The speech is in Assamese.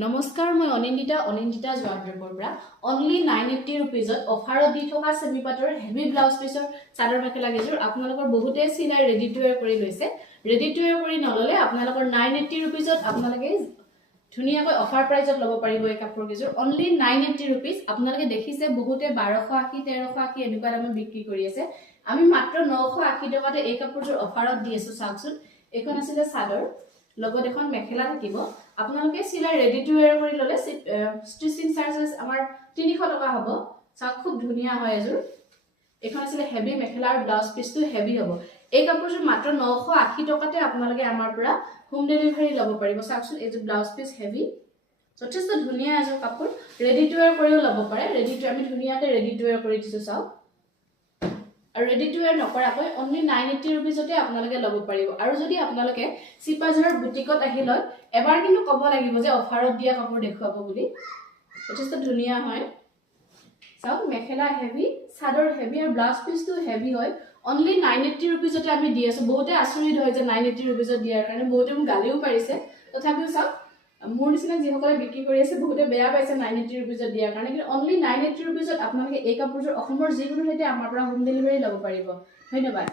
নমস্কাৰ মই অনিন্দিতা জোৱাৰড্ৰপৰ পৰা অনলি 980 रुपीजত অফাৰত দি থকা সেমি পাটৰ হেভি ব্লাউজ পিছৰ চাদৰ মেখেলা গেজুৰ আপোনালোকৰ বহুতে চিলাই ৰেডি টু ওয়্যাৰ কৰি লৈছে ৰেডি টু ওয়্যাৰ কৰি নললে আপোনালোকৰ 980 रुपीजত আপোনালোকে ধুনিয়াকৈ অফাৰ প্ৰাইজত লব পাৰিব এই কাপোৰ গেজুৰ অনলি 980 रुपीज আপোনালোকে দেখিছে বহুতে 1280 1380 এনেকুৱা দামত বিক্ৰী কৰি আছে আমি মাত্ৰ 980 টকাতে এই কাপোৰজোৰ অফাৰত দি আছো চাওকচোন এখন আছিল চাদৰ লগত এখন মেখেলা থাকিব আপোনালোকে সিলাই ৰেডি টু ওয়্যাৰ কৰি ললে স্টিচিং চাৰ্জেস আমাৰ 300 টকা হ'ব চাওক খুব ধুনিয়া হয় এজুৰ এখন আছিল হেভি মেখেলা আৰু ব্লাউজ পিসটো হেভি হ'ব এই কাপোৰজোৰ মাত্ৰ 980 টকাতে আপোনালোকে আমাৰ পৰা হোম ডেলিভাৰী লব পাৰিব চাওকচোন এজুৰ ব্লাউজ পিস হেভি যথেষ্ট ধুনিয়া এজুৰ কাপোৰ ৰেডি টু ওয়্যাৰ কৰিও লব পাৰে ৰেডি টু আমি ধুনিয়াতে ৰেডি টু ওয়্যাৰ কৰি দিছো চাওক আৰু ৰেডি টু ওয়্যাৰ নকৰাকৈ অনলি 980 रुपीजতে আপোনালোকে লব পাৰিব আৰু যদি আপোনালোকে সিপাজৰৰ বুটিকত আহি লয় এবাৰ কিন্তু ক'ব লাগিব যে অফাৰত দিয়া কাপোৰ দেখুৱাব বুলি যথেষ্ট ধুনিয়া হয় চাওক মেখেলা হেভি চাদৰ হেভি আৰু ব্লাউজ পিসটো হেভি হয় অনলি 980 रुपीजতে আমি দি আছো বহুতে আচৰিত হয় যে 980 रुपीजত দিয়াৰ কাৰণে বহুতে মোক গালিও পাৰিছে তথাপিও চাওক মোৰ নিচিনা যিসকলে বিক্ৰী কৰি আছে বহুতে বেয়া পাইছে 980 रुपीजত দিয়াৰ কাৰণে কিন্তু অনলি 980 रुपीजত আপোনালোকে এই কাপোৰজোৰ অসমৰ যিকোনো ঠাইতে আমাৰ পৰা হোম ডেলিভাৰী লব পাৰিব ধন্যবাদ